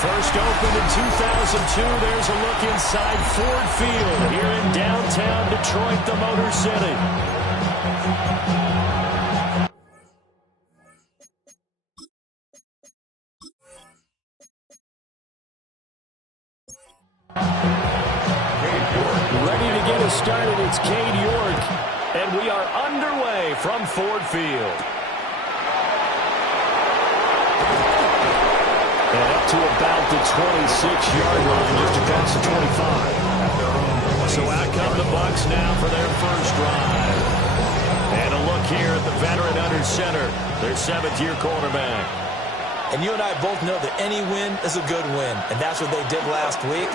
First opened in 2002. There's a look inside Ford Field here in downtown Detroit, the Motor City. Ready to get us started, it's Cade York. And we are underway from Ford Field. And up to about the 26-yard line, just across the 25. So out come the Bucs now for their first drive. And a look here at the veteran under center, their 7th-year quarterback. And you and I both know that any win is a good win, and that's what they did last week.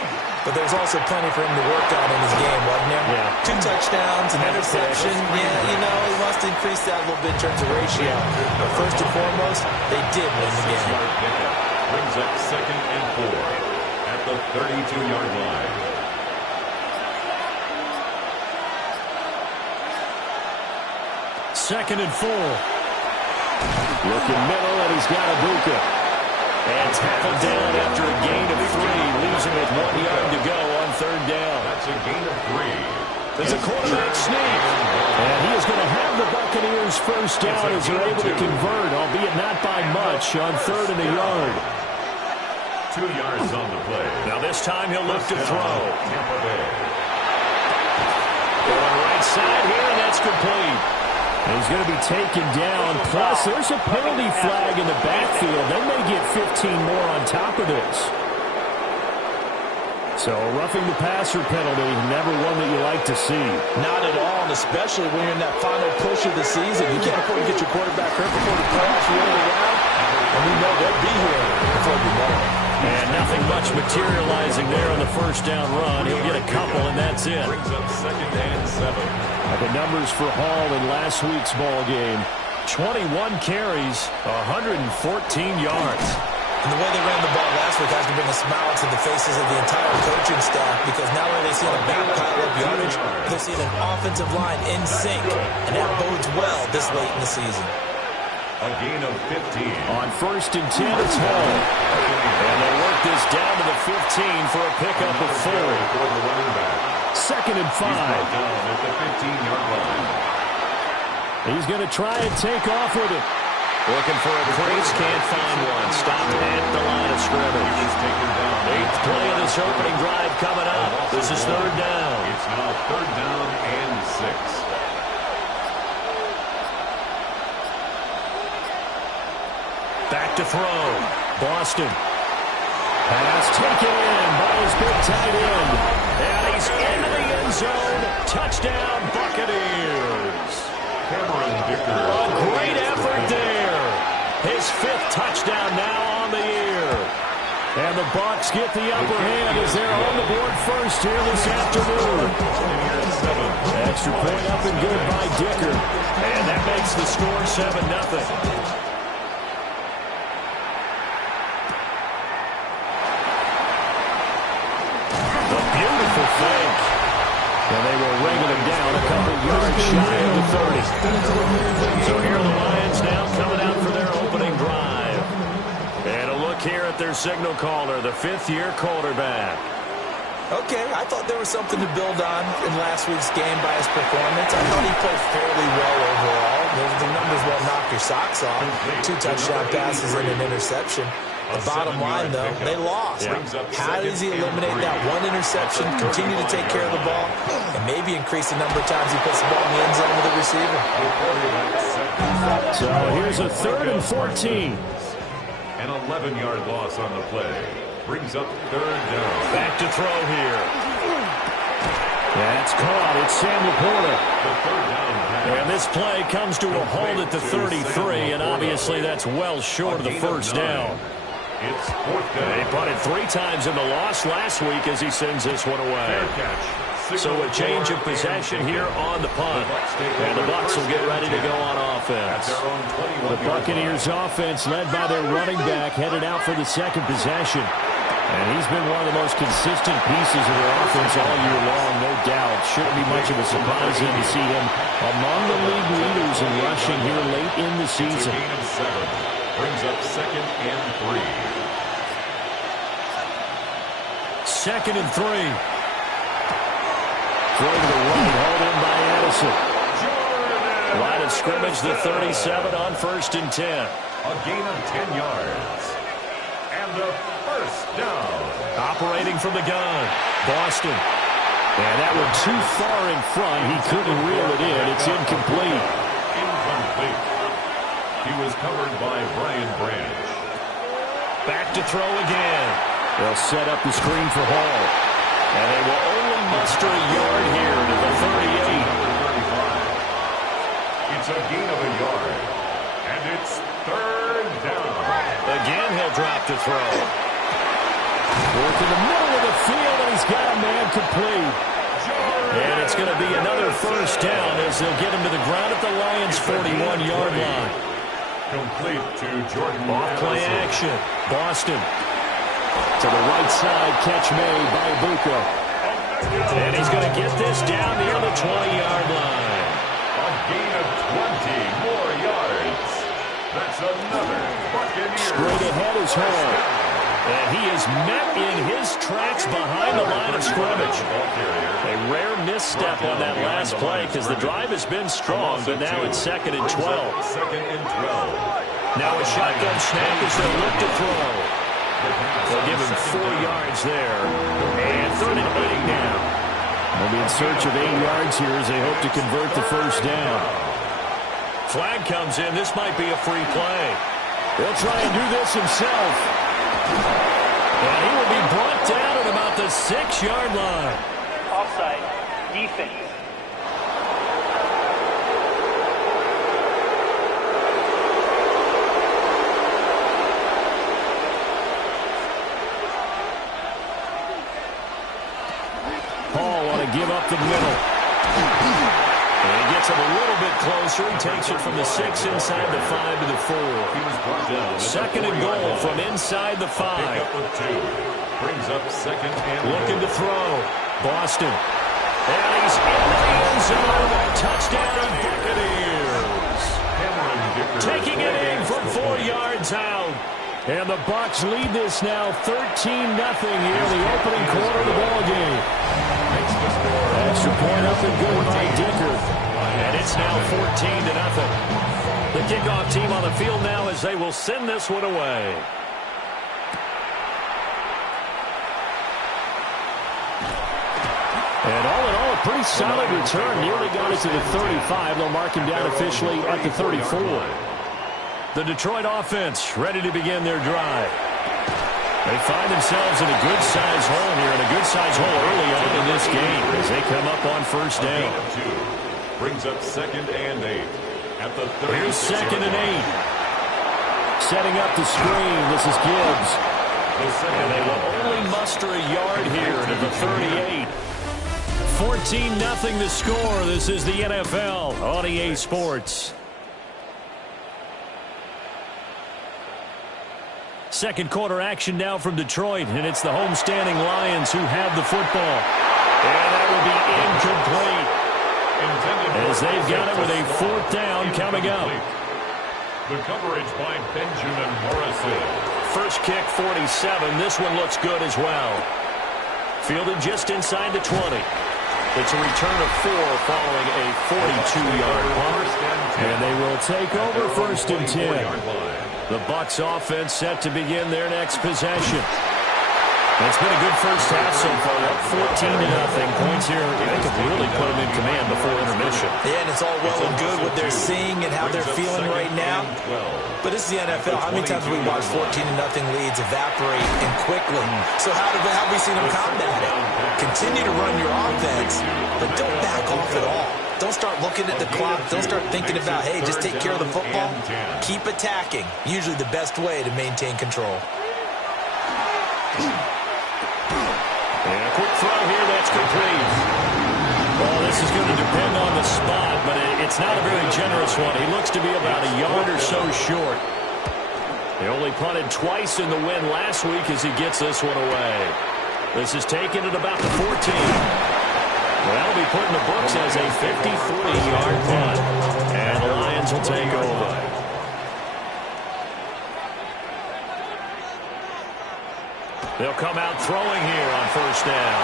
But there's also plenty for him to work on in his game, wasn't there? Yeah. 2 touchdowns, an interception. Yeah, you know, he wants to increase that a little bit in terms of ratio. But first and foremost, they did win the game. Brings up 2nd and 4 at the 32-yard line. Second and 4. Looking middle, and he's got Ibuka. And tackled down after a gain of 3, leaves him with 1 yard to go on 3rd down. That's a gain of 3. There's a quarterback sneak. And he is going to have the Buccaneers first down as they're able to convert, albeit not by much, on 3rd and a yard. 2 yards on the play. Now this time he'll look to throw. Tampa Bay. Going right side here, and that's complete. He's going to be taken down. Plus, there's a penalty flag in the backfield. They may get 15 more on top of this. So a roughing the passer penalty, never one that you like to see. Not at all, and especially when you're in that final push of the season. You can't afford to get your quarterback hurt before the playoffs roll around. And we know they'll be here before you know it. And nothing much materializing there on the first down run. He'll get a couple, and that's it. Brings up 2nd and 7. The numbers for Hall in last week's ball game. 21 carries, 114 yards. And the way they ran the ball last week has to bring a smile to the faces of the entire coaching staff, because not only are they seeing a back pile of yardage, they're seeing an offensive line in sync, and that bodes well this late in the season. A gain of 15. On 1st and 10, it's Hall. And they work this down to the 15 for a pickup of 4. For the running back. 2nd and 5. He's down at the 15-yard line. He's going to try and take off with it. Looking for a crease, can't find one. Stopped at the line of scrimmage. He's taken down. 8th play of this opening drive coming up. This is 3rd down. It's now 3rd down and 6. Back to throw. Boston. Pass taken in by his big tight end. And he's into the end zone. Touchdown, Buccaneers. Cameron Dicker. A great effort there. His 5th touchdown now on the year. And the Bucs get the upper hand as they're on the board first here this afternoon. Extra point up and good by Dicker. And that makes the score 7-0. Fake. And they will wrangle him down a couple yards shy of the 30. So here are the Lions now coming out for their opening drive. And a look here at their signal caller, the 5th-year quarterback. Okay, I thought there was something to build on in last week's game by his performance. I thought he played fairly well overall. The numbers won't knock your socks off. 2 touchdown passes and an interception. The bottom line, though, they lost. Yeah. How does he eliminate that 1 interception, continue to take care of the ball, and maybe increase the number of times he puts the ball in the end zone with the receiver? So here's a 3rd and 14. An 11-yard loss on the play. Brings up 3rd down. Back to throw here. That's caught. It's Sam Laporta. The 3rd down pass. And this play comes to a hold at the 33, and obviously that's well short of the first down. It's 4th down. He punted 3 times in the loss last week as he sends this one away. Fair catch. So a change of possession here on the punt. And the Bucs will get ready to go on offense. The Buccaneers offense led by their running back headed out for the 2nd possession. And he's been one of the most consistent pieces of their offense all year long, no doubt. Shouldn't be much of a surprise then to see him among the league leaders in rushing here late in the season. Gain of 7. Brings up 2nd and 3. 2nd and 3. Throw to the right, hauled in by Addison. Line of scrimmage, the 37 on 1st and 10. A gain of 10 yards. And a first down. Operating from the gun, Boston. And that one too far in front. He couldn't reel it in. It's incomplete. Incomplete. He was covered by Brian Branch. Back to throw again. They'll set up the screen for Hall. And they will only muster a yard here to the 38. It's a gain of a yard. And it's 3rd down. Again, he'll drop to throw. Work in the middle of the field, and he's got a man complete. And it's going to be another first down as they'll get him to the ground at the Lions' 41-yard line. Complete to Jordan. Off-play action. Boston. To the right side, catch made by Buca. And he's going to get this down near the 20-yard line. A gain of 20 more yards. That's another Buccaneers. Straight ahead is Hall. And he is met in his tracks behind the line of scrimmage. A rare misstep on that last play because the drive has been strong, but now it's 2nd and 12. 2nd and 12. Now a shotgun snap as they look to throw. They'll give him 4 yards there. And 3rd and 8 now. They'll be in search of 8 yards here as they hope to convert the first down. Flag comes in. This might be a free play. He'll try and do this himself. And he will be brought down at about the 6-yard line. Offside. Defense. Paul want to give up the middle. And he gets him a little bit closer. He takes it from the 6 inside the 5 to the 4. 2nd and goal from inside the 5. Brings up 2nd and looking to throw. Boston. And he's in the end zone. Touchdown, Buccaneers. Taking it in from 4 yards out. And the Bucs lead this now 13-0 here in the opening quarter of the ball game. Extra point up and good by Dicker. And it's now 14-0. The kickoff team on the field now as they will send this one away. And all in all, a pretty solid return. Nearly got it to the 35. They'll mark him down officially at the 34. The Detroit offense ready to begin their drive. They find themselves in a good-sized hole here, and a good-sized hole early on in this game as they come up on first down. Brings up 2nd and 8. At the 30. Here's 2nd and 8. Setting up the screen. This is Gibbs. And they will only muster a yard here to the 38. 14-0 the score. This is the NFL on EA Sports. Second quarter action now from Detroit, and it's the homestanding Lions who have the football. And that will be incomplete as they've got it with a 4th down coming up. The coverage by Benjamin Morrison. First kick, 47. This one looks good as well. Fielded just inside the 20. It's a return of 4 following a 42-yard punt. And they will take over 1st and 10. The Bucs offense set to begin their next possession. It's been a good first half so far. Up 14-0. Points here, they could really put them in command before intermission. Yeah, and it's all well and good what they're seeing and how they're feeling right now. But this is the NFL. How many times have we watched 14-0 leads evaporate and quickly? So how have we seen them combat it? Continue to run your offense, but don't back off at all. Don't start looking at the clock. Don't start thinking about, hey, just take care of the football. Keep attacking. Usually the best way to maintain control. And a quick throw here, that's complete. Well, this is going to depend on the spot, but it's not a very generous one. He looks to be about a yard or so short. They only punted twice in the win last week as he gets this one away. This is taken at about the 14. Well, that'll be put in the books as a 53-yard punt. And the Lions will take over. They'll come out throwing here on first down.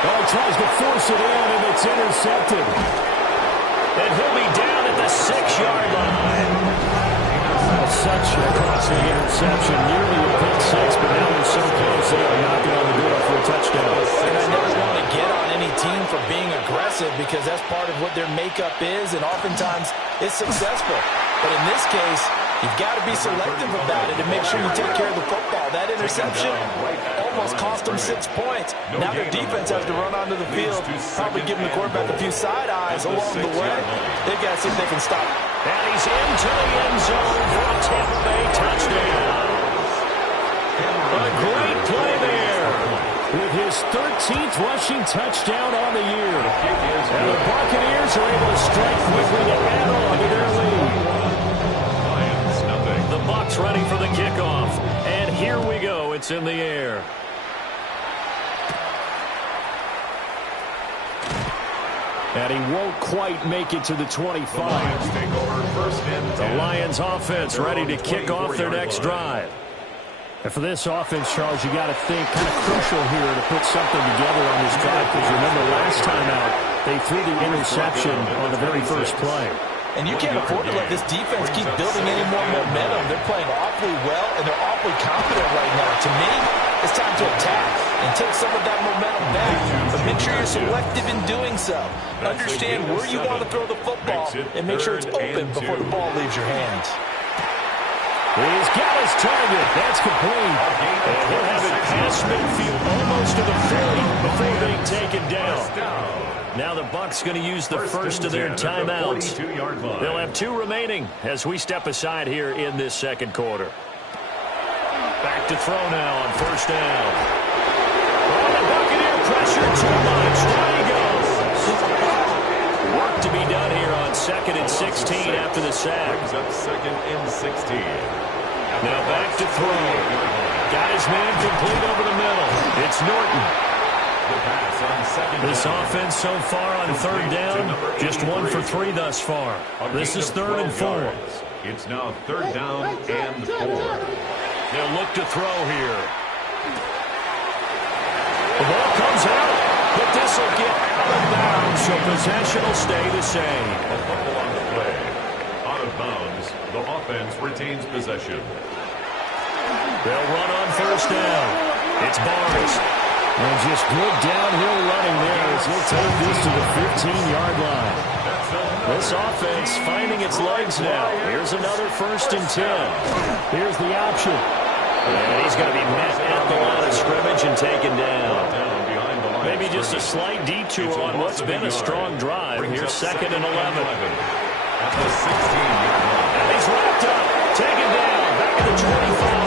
Oh, he tries to force it in, and it's intercepted. And he'll be down at the 6-yard line. Such a costly interception, nearly a pick six, but now they're so close they are knocking on the door for a touchdown. And I never want to get on any team for being aggressive because that's part of what their makeup is, and oftentimes it's successful. But in this case, you've got to be selective about it and make sure you take care of the football. That interception almost cost them 6 points. Now their defense has to run onto the field, probably giving the quarterback a few side eyes along the way. They've got to see if they can stop it. And he's into the end zone for a Tampa Bay touchdown. A great play there with his 13th rushing touchdown on the year. And the Buccaneers are able to strike quickly to add on to their lead. The Bucs ready for the kickoff. And here we go. It's in the air. And he won't quite make it to the 25. The Lions offense ready to kick off their next drive. And for this offense, Charles, you got to think kind of crucial here to put something together on this drive. Because remember, last time out, they threw the interception on the very first play. And you can't afford to let this defense keep building any more momentum. They're playing awfully well, and they're awfully confident right now. To me, it's time to attack and take some of that momentum back. But make sure you're selective in doing so. Understand where you want to throw the football and make sure it's open before the ball leaves your hands. He's got his target. That's complete. And he'll have it past midfield almost to the 40 before being taken down. Now the Bucs going to use the first of their timeouts. They'll have 2 remaining as we step aside here in this second quarter. Back to throw now on first down. Oh, the Buccaneer pressure too much. There he goes. Work to be done here on 2nd and 16 after the sack. Second and 16. Now back to throw. Got his man complete over the middle. It's Norton. This offense so far on 3rd down, just 1 for 3 thus far. This is 3rd and 4. It's now 3rd down and 4. They'll look to throw here. The ball comes out, but this will get out of bounds, so possession will stay the same. On the play. Out of bounds, the offense retains possession. They'll run on first down. It's Barnes. And just good downhill running there as he'll take this to the 15-yard line. This offense finding its legs now. Here's another 1st and 10. Here's the option. And he's going to be met at the line of scrimmage and taken down. Maybe just a slight detour on what's been a strong drive. Here's 2nd and 11. At the 16-yard line. And he's wrapped up. Taken down. Back at the 25.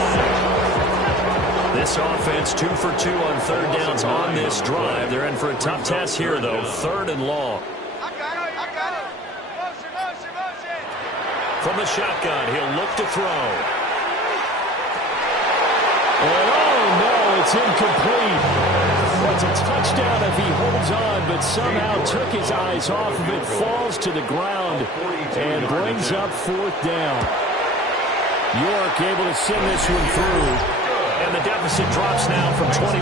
This offense 2 for 2 on 3rd downs on this drive. They're in for a tough test here, though. 3rd and long. I got it. Motion. From the shotgun, he'll look to throw. And oh, no, it's incomplete. It's a touchdown if he holds on, but somehow took his eyes off of it, falls to the ground, and brings up 4th down. York able to send this one through. And the deficit drops now from 21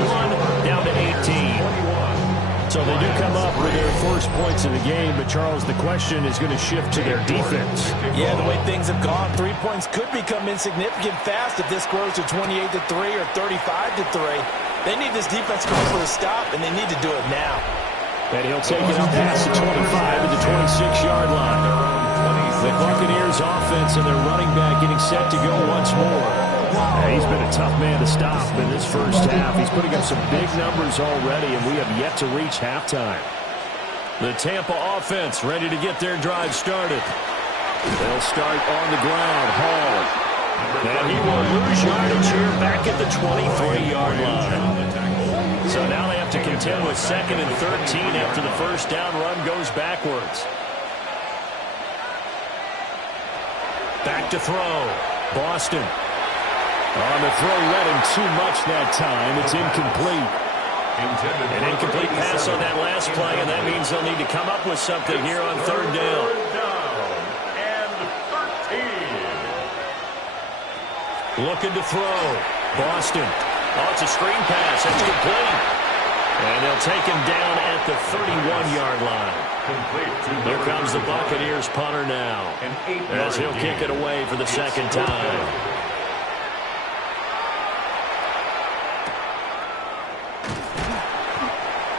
down to 18. So they do come up with their first points of the game, but Charles, the question is going to shift to their defense. Yeah, the way things have gone, 3 points could become insignificant fast if this grows to 28-3 or 35-3. They need this defense to come for a stop, and they need to do it now. And he'll take it up past the 25 to the 26-yard line. The Buccaneers offense and their running back getting set to go once more. He's been a tough man to stop in this first half. He's putting up some big numbers already, and we have yet to reach halftime. The Tampa offense ready to get their drive started. They'll start on the ground. Hall. And he will lose yardage here back at the 23-yard line. So now they have to contend with 2nd and 13 after the first down run goes backwards. Back to throw. Boston. On the throw, read him too much that time. It's incomplete. An incomplete pass on that last play, and that means they'll need to come up with something here on 3rd down. And 13. Looking to throw. Boston. Oh, it's a screen pass. That's complete. And they'll take him down at the 31-yard line. Here comes the Buccaneers punter now, as he'll kick it away for the second time.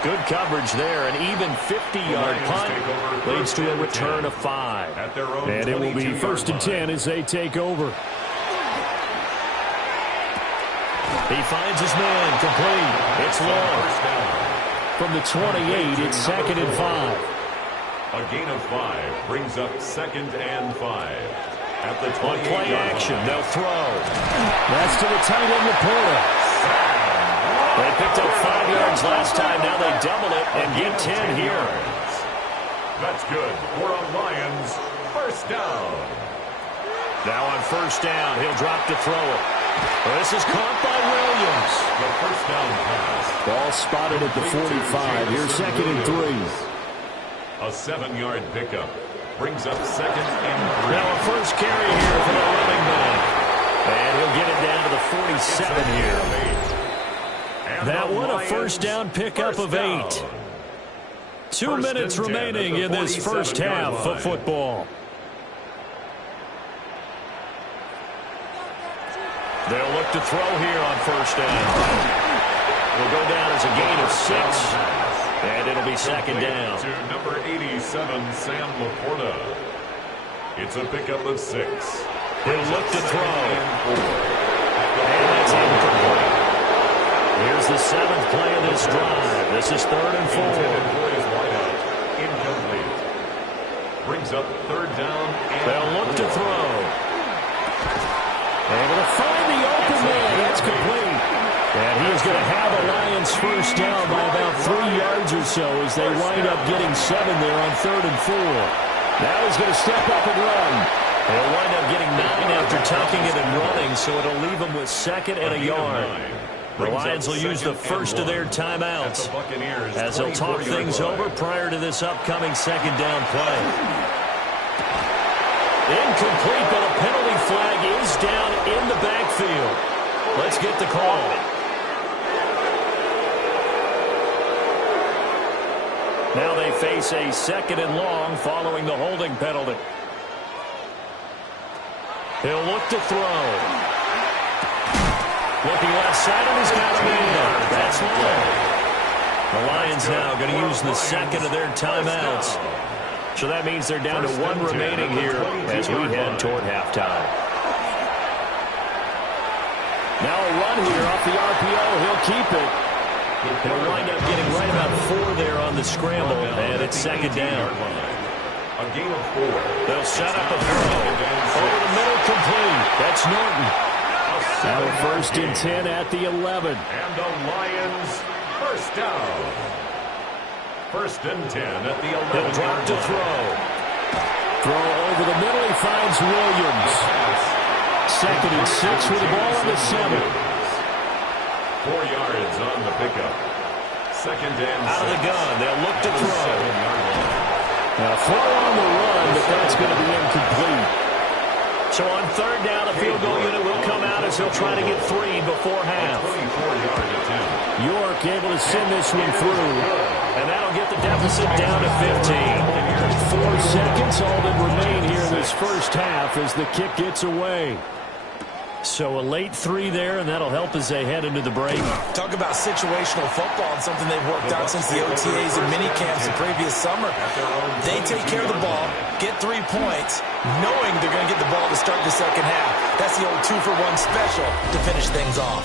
Good coverage there. An even 50-yard punt leads to a return of 5. And it will be 1st and 10 as they take over. He finds his man, complete. It's long. From the 28, it's 2nd and 5. A gain of 5 brings up 2nd and 5. At the 28 on play action, they'll throw. That's to the tight end, Laporta. They picked up 5 yards last time. Now they double it and get 10 here. That's good for a Lions first down. Now on first down, he'll drop to throw it. This is caught by Williams. The first down pass. Ball spotted at the 45. Here's 2nd and 3. A 7-yard pickup brings up 2nd and 3. Now a first carry here for the running back. And he'll get it down to the 47 here. That one a first down pickup of 8. 2 minutes remaining in this first half of football. They'll look to throw here on first down. Will go down as a gain of 6. And it'll be 2nd down. To number 87, Sam Laporta. It's a pickup of 6. He'll look to throw. And that's incomplete. Here's the 7th play of this drive. This is 3rd and 4. Incomplete. Brings up 3rd down. They'll look to throw. Able to find the open man. That's complete. And he is going to have a Lions first down by about 3 yards or so as they wind up getting 7 there on 3rd and 4. Now he's going to step up and run. They'll wind up getting 9 after tucking it and running, so it'll leave them with 2nd and a yard. The Lions will use the first of their timeouts as they'll talk things over prior to this upcoming 2nd down play. Incomplete, but a penalty flag is down in the backfield. Let's get the call. Now they face a 2nd and long following the holding penalty. He'll look to throw. Looking left side, and he's got a man. That's long. The Lions now going to use the 2nd of their timeouts. So that means they're down to 1 remaining here as we head toward halftime. Now a run here off the RPO. He'll keep it. He'll wind up getting right about 4 there on the scramble, and it's 2nd down. A gain of 4. They'll set up a throw. Over the middle, complete. That's Norton. Now a 1st and 10 at the 11. And the Lions first down. 1st and 10 at the 11. He'll drop to throw. Throw over the middle. He finds Williams. 2nd and 6 with the ball on the 7. 4 yards on the pickup. 2nd and 6. Out of the gun. They'll look to throw. Now throw on the run, but that's going to be incomplete. So on 3rd down, the field goal unit will come out as they'll try to get 3 before half. York able to send this one through. And that'll get the deficit down to 15. 4 seconds all that remain here in this first half as the kick gets away. So a late 3 there, and that'll help as they head into the break. Talk about situational football and something they've worked out since the OTAs and mini camps the previous summer. They take care of the ball, get 3 points, knowing they're going to get the ball to start the second half. That's the old 2-for-1 special to finish things off.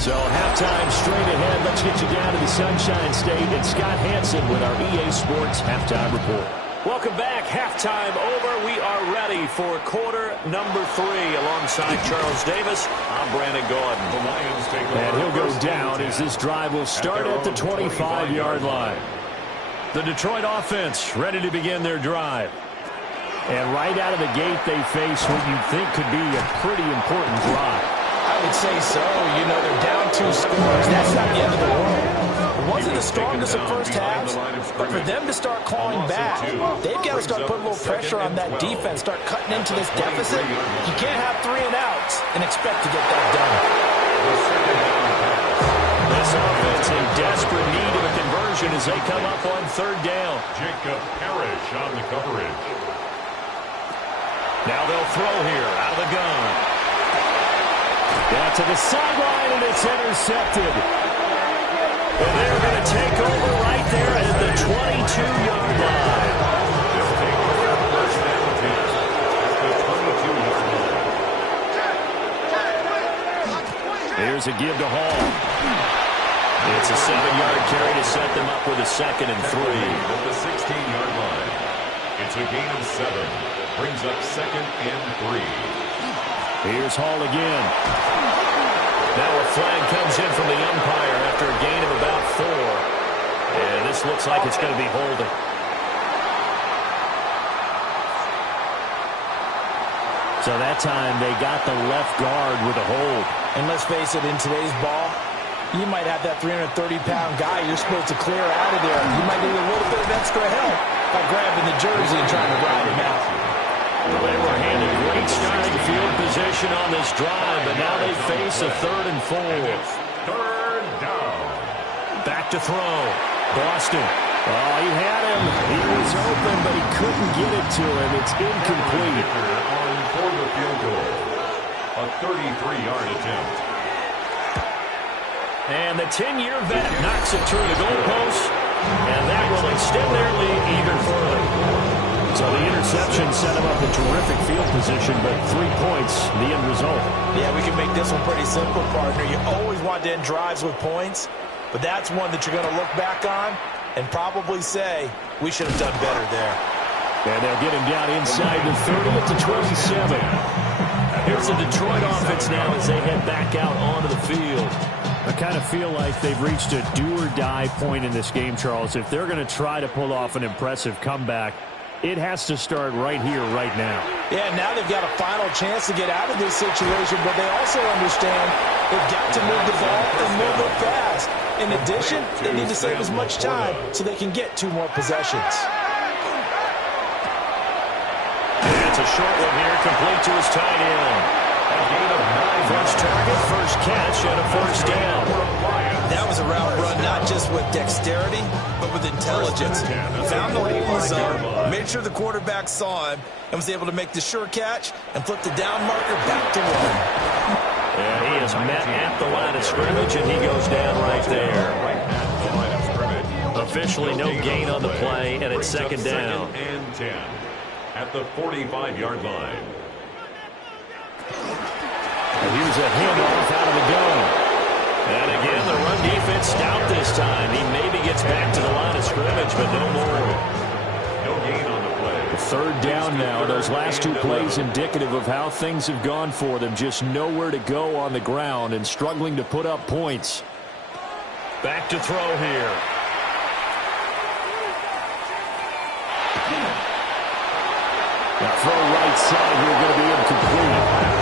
So halftime straight ahead. Let's get you down to the Sunshine State and Scott Hansen with our EA Sports Halftime Report. Welcome back. Halftime over. We are ready for quarter number 3. Alongside Charles Davis, I'm Brandon Gordon. The Lions take And he'll go down as this drive will start at the 25-yard line. The Detroit offense ready to begin their drive. And right out of the gate, they face what you'd think could be a pretty important drive. I would say so. You know, they're down 2 scores. That's not the end of the world. It wasn't the strongest of first halves, but for them to start clawing back, they've got to start putting a little pressure on that defense, start cutting into this deficit. You can't have 3 and outs and expect to get that done. This offense in desperate need of a conversion as they come up on third down. Jacob Parrish on the coverage. Now they'll throw here out of the gun. Down to the sideline, and it's intercepted. And they're going to take over right there at the 22-yard line. They'll take over the first down attempt at the 22-yard line. Here's a give to Hall. It's a 7-yard carry to set them up with a 2nd and 3. At the 16-yard line. It's a gain of 7. Brings up 2nd and 3. Here's Hall again. Now a flag comes in from the umpire after a gain of about 4. And this looks like it's going to be holding. So that time they got the left guard with a hold. And let's face it, in today's ball, you might have that 330-pound guy you're supposed to clear out of there. You might need a little bit of extra help by grabbing the jersey and trying to ride him out. Well, they were handed great starting field position on this drive, but now they face a 3rd and 4. It's 3rd down. Back to throw. Boston. Oh, he had him. He was open, but he couldn't get it to him. It's incomplete. On for the field goal. A 33-yard attempt. And the 10-year vet knocks it through the goalpost, and that will extend their lead even further. So the interception set him up in terrific field position, but 3 points, the end result. Yeah, we can make this one pretty simple, partner. You always want to end drives with points, but that's one that you're going to look back on and probably say, we should have done better there. And they'll get him down inside the 30 at the 27. Here's the Detroit offense now as they head back out onto the field. I kind of feel like they've reached a do-or-die point in this game, Charles. If they're going to try to pull off an impressive comeback, it has to start right here, right now. Yeah, now they've got a final chance to get out of this situation, but they also understand they've got to move the ball and move it fast. In addition, they need to save as much time so they can get 2 more possessions. And it's a short one here, complete to his tight end. A gain of 9. First target, first catch, and a first down. That was a route run not just with dexterity, but with intelligence. Found the hole in the zone, made sure the quarterback saw him, and was able to make the sure catch and flip the down marker back to 1. And he is met at the line of scrimmage, and he goes down right there. Officially no gain on the play, and it's 2nd down. 2nd and 10 at the 45-yard line. And here's a handoff out of the gun. And again, the run defense stout this time. He maybe gets back to the line of scrimmage, but no more. No gain on the play. 3rd down now. Those last 2 plays indicative of how things have gone for them. Just nowhere to go on the ground and struggling to put up points. Back to throw here. That throw right side here going to be incomplete.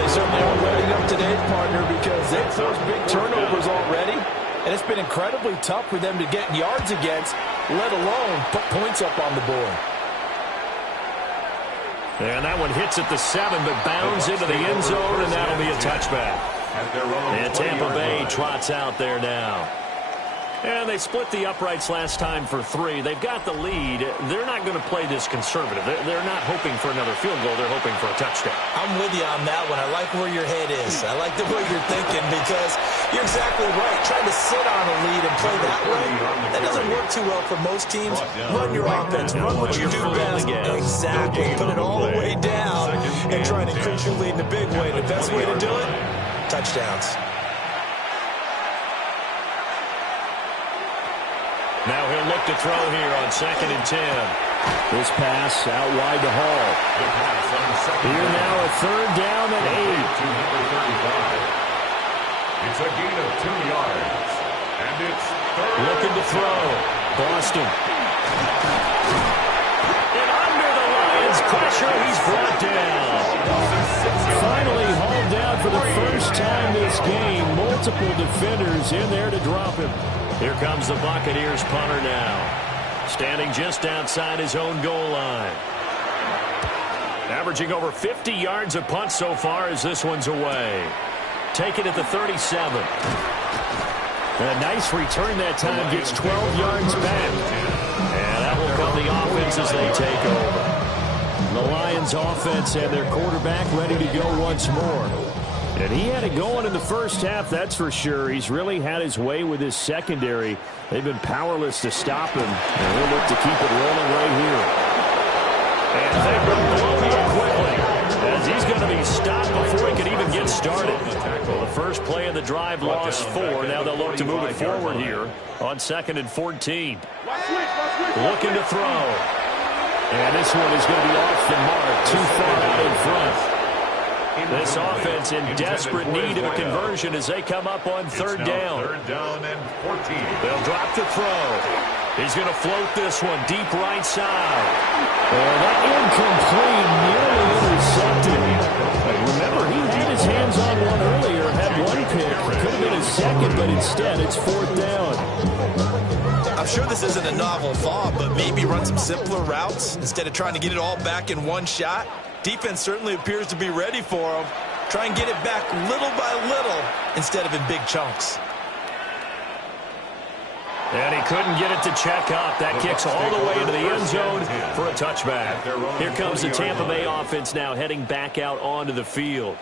They certainly are loading up today, partner, because they've forced big turnovers already, and it's been incredibly tough for them to get yards against, let alone put points up on the board. And that one hits at the 7, but bounds into the end zone, and that'll be a touchback. And Tampa Bay trots out there now. And they split the uprights last time for 3. They've got the lead. They're not going to play this conservative. They're not hoping for another field goal. They're hoping for a touchdown. I'm with you on that one. I like where your head is. I like the way you're thinking because you're exactly right. Trying to sit on a lead and play that way, that doesn't work too well for most teams. Run your offense. Run what you do best. Exactly. Put it all the way down and try to increase your lead in a big way. The best way to do it, touchdowns. Now he'll look to throw here on 2nd and 10. This pass out wide to Hall. Here now a 3rd down and 8. It's a gain of 2 yards. And it's 3rd. Looking to throw. Boston. And under the Lions' pressure, he's brought down. Finally hauled down for the first time this game. Multiple defenders in there to drop him. Here comes the Buccaneers punter now. Standing just outside his own goal line. Averaging over 50 yards a punt so far as this one's away. Taken at the 37. A nice return that time. Gets 12 yards back. And that will come the offense as they take over. The Lions offense and their quarterback ready to go once more. And he had it going in the first half, that's for sure. He's really had his way with his secondary. They've been powerless to stop him. And he'll look to keep it rolling right here. And they will blow it quickly, as he's going to be stopped before he can even get started. Well, the first play of the drive lost 4. Now they'll look to move it forward here on 2nd and 14. Looking to throw. And this one is going to be off the mark, too far out in front. This offense in desperate need of a conversion as they come up on 3rd down. 3rd down and 14. They'll drop the throw. He's going to float this one deep right side. And that incomplete, nearly intercepted. Remember, he had his hands on one earlier, had one pick. Could have been his second, but instead it's 4th down. I'm sure this isn't a novel thought, but maybe run some simpler routes instead of trying to get it all back in one shot. Defense certainly appears to be ready for him. Try and get it back little by little instead of in big chunks. And he couldn't get it to check up. That kicks all the way into the end zone for a touchback. Here comes the Tampa Bay offense now heading back out onto the field.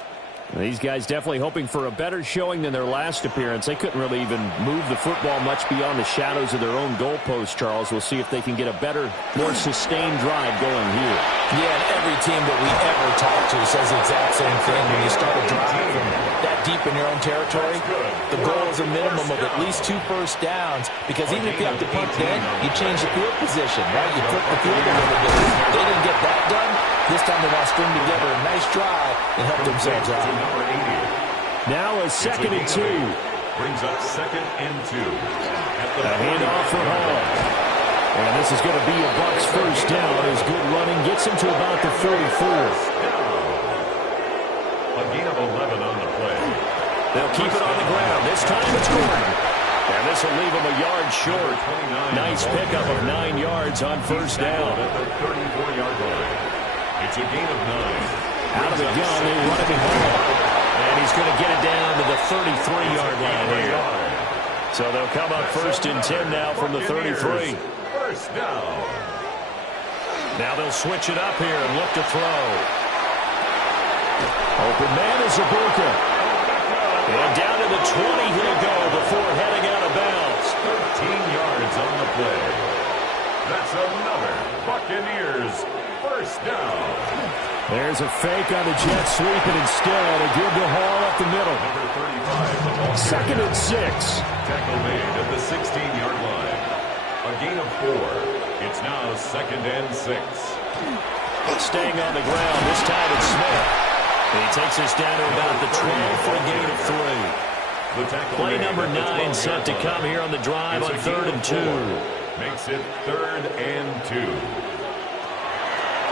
These guys definitely hoping for a better showing than their last appearance. They couldn't really even move the football much beyond the shadows of their own goalpost, Charles. We'll see if they can get a better, more sustained drive going here. Yeah, and every team that we ever talk to says the exact same thing. When you start a drive from that deep in your own territory, the goal is a minimum of at least 2 first downs, because even if you have to punt then, you change the field position, right? You flip the field a little bit. They didn't get that done. This time they want to string together a nice drive and help themselves out. Now a 2nd and 2. Brings up 2nd and 2. A handoff for Hall. And this is going to be a Bucs first down. His good running gets him to about the 44th. A gain of 11 on the play. They'll keep it on the ground. This time it's Gordon. And this will leave him a yard short. Nice pickup of 9 yards on first down. At the 34-yard line. It's a gain of 9. Out of the gun, they run it home. And he's going to get it down to the 33-yard line here. So they'll come up 1st and 10 now from the 33. First down. Now they'll switch it up here and look to throw. Open man is Ibuka. And down to the 20 he'll go before heading out of bounds. 13 yards on the play. That's another Buccaneers first down. There's a fake on the jet sweep, and instead a good to Hall up the middle. Number 35, the ball. 2nd and 6. Tackle made at the 16-yard line. A gain of 4. It's now 2nd and 6. Staying on the ground, this time it's Smith. And he takes us down to about the 12 for a gain of 3. Play number 9 set to come here on the drive on 3rd and 2. Makes it 3rd and 2.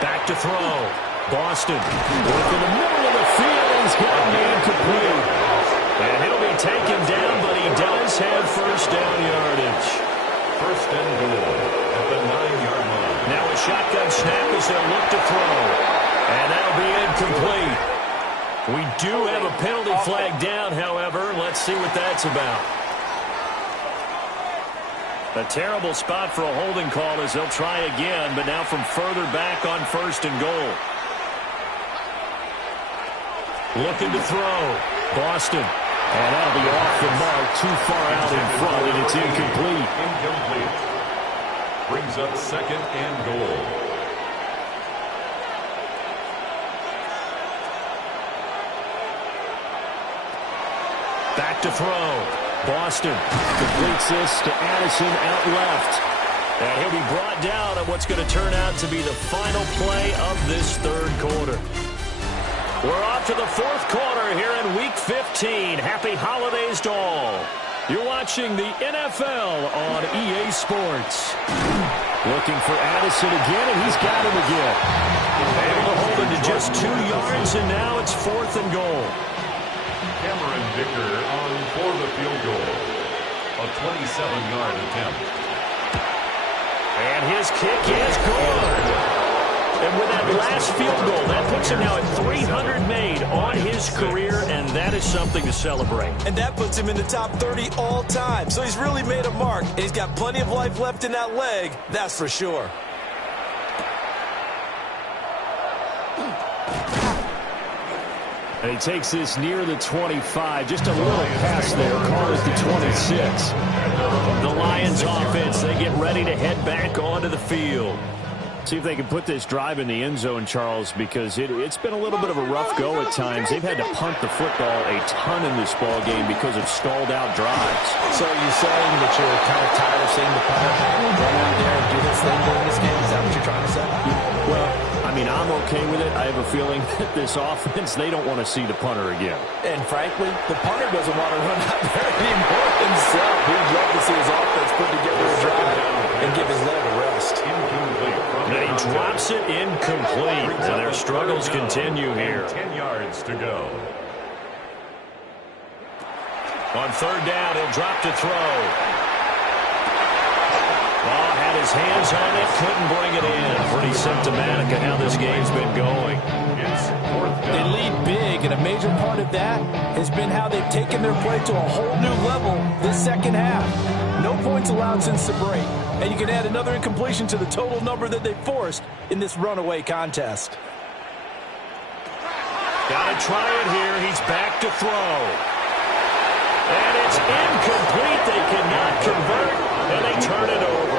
Back to throw. Boston work in the middle of the field. He's got a man complete. And he'll be taken down, but he does have first down yardage. 1st and goal at the 9-yard line. Now a shotgun snap as they'll look to throw. And that'll be incomplete. We do have a penalty flag down, however. Let's see what that's about. A terrible spot for a holding call as they'll try again, but now from further back on 1st and goal. Looking to throw. Boston. And that'll be off the mark, too far out in front, and it's incomplete. Incomplete. Brings up 2nd and goal. Back to throw. Boston completes this to Addison out left. And he'll be brought down on what's going to turn out to be the final play of this 3rd quarter. We're off to the 4th quarter here in Week 15. Happy holidays to all. You're watching the NFL on EA Sports. Looking for Addison again, and he's got him again. Able to hold it to just 2 yards, and now it's 4th and goal. Cameron Dicker on for the field goal. A 27-yard attempt. And his kick is good. And with that last field goal, that puts him now at 300 made on his career, and that is something to celebrate. And that puts him in the top 30 all time. So he's really made a mark, and he's got plenty of life left in that leg, that's for sure. And he takes this near the 25. Just a little pass there. Call it the 26. The Lions offense, they get ready to head back onto the field. See if they can put this drive in the end zone, Charles, because it's been a little bit of a rough go at times. They've had to punt the football a ton in this ball game because of stalled out drives. So are you saying that you're kind of tired of seeing the punter run out there and do this thing during this game? Is that what you're trying to say? Well, I mean, I'm okay with it. I have a feeling that this offense, they don't want to see the punter again. And frankly, the punter doesn't want to run out there anymore himself. He'd love to see his offense put together a drive and give his leg a rest. And he drops it incomplete. And their struggles continue here. 10 yards to go. On third down, he'll drop to throw. Oh, had his hands on it, couldn't bring it in. Pretty symptomatic of how this game's been going. They lead big, and a major part of that has been how they've taken their play to a whole new level this second half. No points allowed since the break, and you can add another incompletion to the total number that they forced in this runaway contest. Got to try it here. He's back to throw. And it's incomplete. They cannot convert, and they turn it over.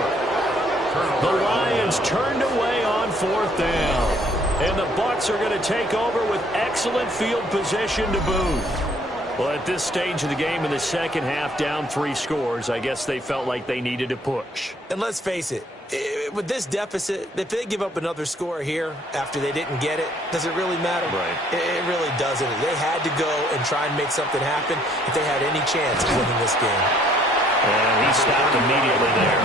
The Lions turned away on fourth down. And the Bucs are going to take over with excellent field position to boot. Well, at this stage of the game in the second half, down 3 scores, I guess they felt like they needed to push. And let's face it, with this deficit, if they give up another score here after they didn't get it, does it really matter? Right. It really doesn't. They had to go and try and make something happen if they had any chance of winning this game. And he stopped immediately there.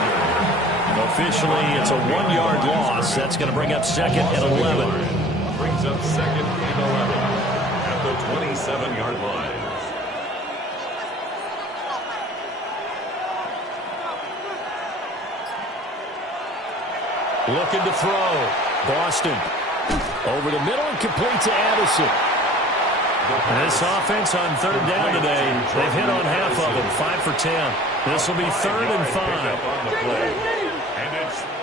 Officially, it's a 1-yard loss. That's going to bring up second and 11. Brings up second and 11 at the 27-yard line. Looking to throw. Boston. Over the middle and complete to Addison. And this offense on third down today, they've hit on half of them, 5 for 10. This will be third and 5.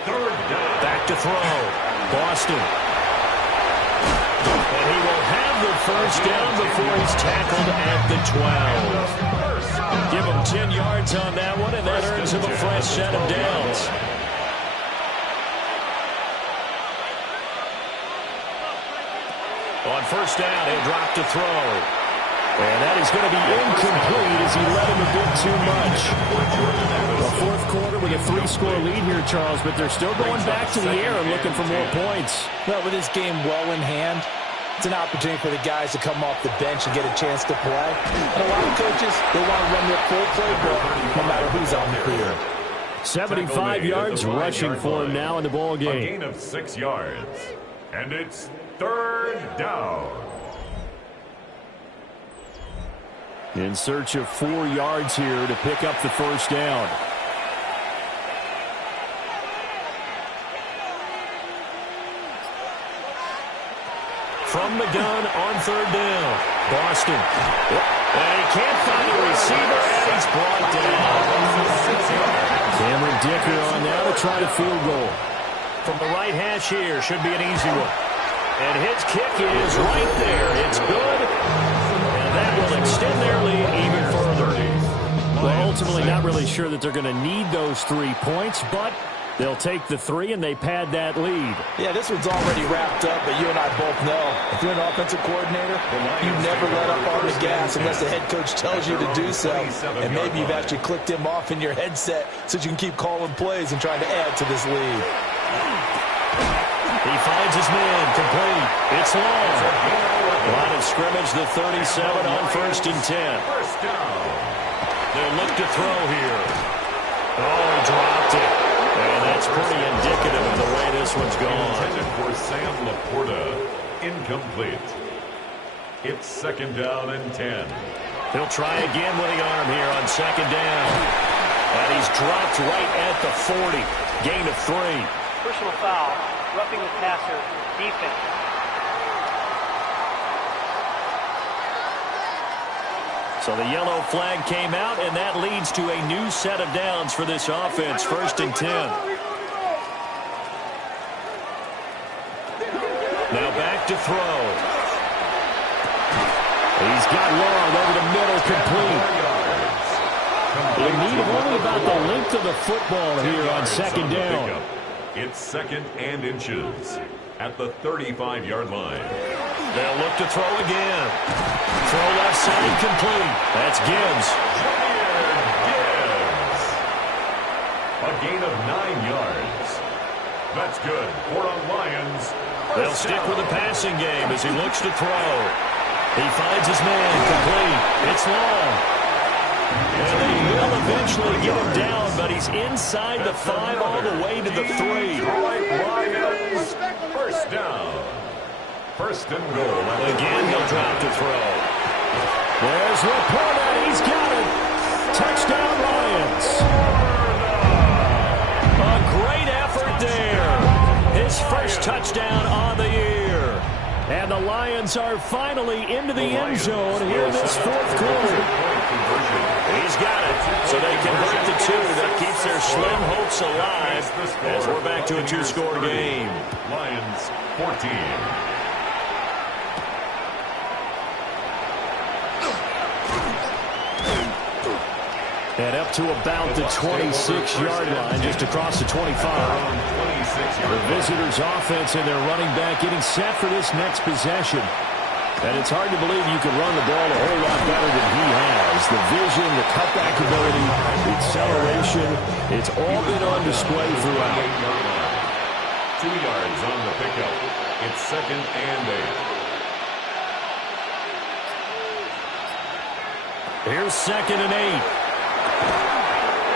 Third down. Back to throw. Boston. And he will have the first down before he's tackled at the 12. Give him 10 yards on that one, and that earns him a fresh set of downs. On first down, he'll drop to throw. And that is going to be incomplete as he led him a bit too much. The fourth quarter with a 3-score lead here, Charles, but they're still going back to the air and looking for more points. Well, with this game well in hand, it's an opportunity for the guys to come off the bench and get a chance to play. And a lot of coaches, they want to run their full playbook no matter who's on the field. 75 yards rushing for him now in the ball game. A gain of 6 yards. And it's third down. In search of 4 yards here to pick up the first down. From the gun on third down. Boston. And he can't find the receiver, and he's brought down. Cameron Dicker on now to try the field goal. From the right hash here, should be an easy one. And his kick is right there. It's good. And that will extend their lead even further. Well, ultimately not really sure that they're going to need those 3 points, but they'll take the 3 and they pad that lead. Yeah, this one's already wrapped up, but you and I both know if you're an offensive coordinator, you never let up on the gas unless the head coach tells you to do so. And maybe you've actually clicked him off in your headset so you can keep calling plays and trying to add to this lead. He finds his man, complete. It's long. Line of scrimmage, the 37 on first and 10. They'll look to throw here. Oh, he dropped it. And that's pretty indicative of the way this one's gone. Intended for Sam Laporta. Incomplete. It's second down and 10. He'll try again with the arm here on second down. And he's dropped right at the 40. Gain of 3. Personal foul, roughing the passer, defense. So the yellow flag came out, and that leads to a new set of downs for this offense, 1st and 10. Now back to throw. He's got long over the middle, complete. They need only about the length of the football here on 2nd down. It's 2nd and inches at the 35-yard line. They'll look to throw again. Throw left side, complete. That's Gibbs. Gibbs. A gain of 9 yards. That's good for a Lions. They'll stick with the passing game as he looks to throw. He finds his man, complete. It's long. And they will eventually get him down, but he's inside the 5 all the way to the 3. Lions, 1st down. 1st and goal. Again, he'll drop to throw. There's Laporta. He's got it. Touchdown, Lions. A great effort there. His 1st touchdown on the year. And the Lions are finally into the end zone here in this 4th quarter. He's got it. So they convert to 2. That keeps their slim hopes alive as we're back to a 2-score game. Lions 14. And up to about the 26-yard line, just across the 25. The visitors' offense and their running back getting set for this next possession. And it's hard to believe you can run the ball a whole lot better than he has. The vision, the cutback ability, the acceleration, it's all been on display throughout. 2 yards on the pickup. It's 2nd and 8. Here's 2nd and 8.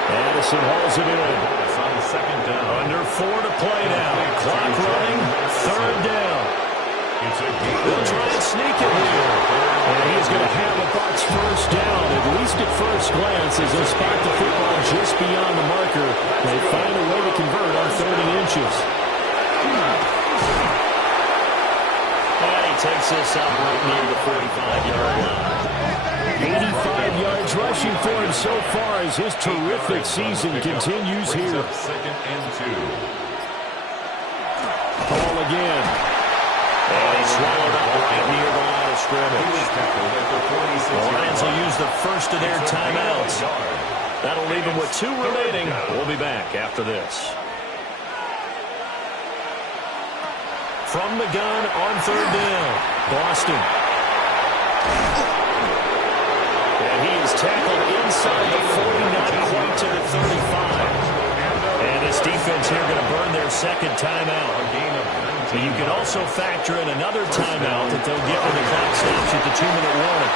Addison hauls it in. It's on 2nd down. Under 4 to play now. Clock running. 3rd down. They'll try and sneak it here. And he's going to have a Bucs 1st down, at least at first glance, as they'll spot the football just beyond the marker. They find a way to convert on 3rd and inches. And he takes this up right near the 45-yard line. 85 yards rushing for him so far as his terrific season continues here. 2nd and 2. Ball again. And he swallowed up right near the line of scrimmage. The Lions will use the 1st of their timeouts. That'll leave them with 2 remaining. We'll be back after this. From the gun on 3rd down. Boston. And he is tackled inside the 40, not quite to the 35. And this defense here going to burn their 2nd timeout. You can also factor in another timeout that they'll get when the clock stops at the 2-minute warning.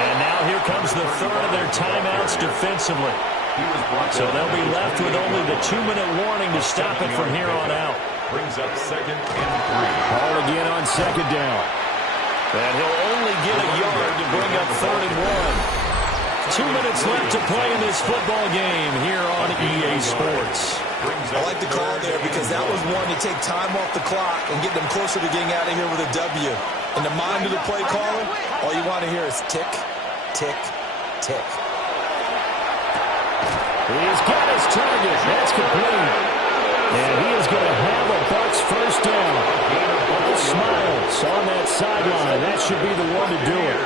And now here comes the 3rd of their timeouts defensively. So they'll be left with only the 2-minute warning to stop it from here on out. Brings up 2nd and 3. Ball again on 2nd down. And he'll only get a yard to bring up 3rd and 1. 2 minutes left to play in this football game here on EA Sports. I like the call there because that was one to take time off the clock and get them closer to getting out of here with a W. In the mind of the play caller, all you want to hear is tick, tick, tick. He's got his target. That's complete. And he is going to have a Bucs 1st down. All smiles on that sideline. That should be the one to do it.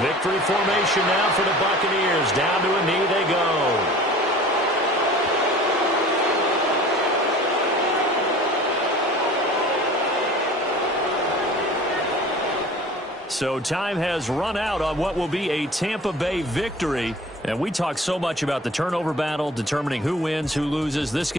Victory formation now for the Buccaneers. Down to a knee they go. So time has run out on what will be a Tampa Bay victory. And we talk so much about the turnover battle, determining who wins, who loses. This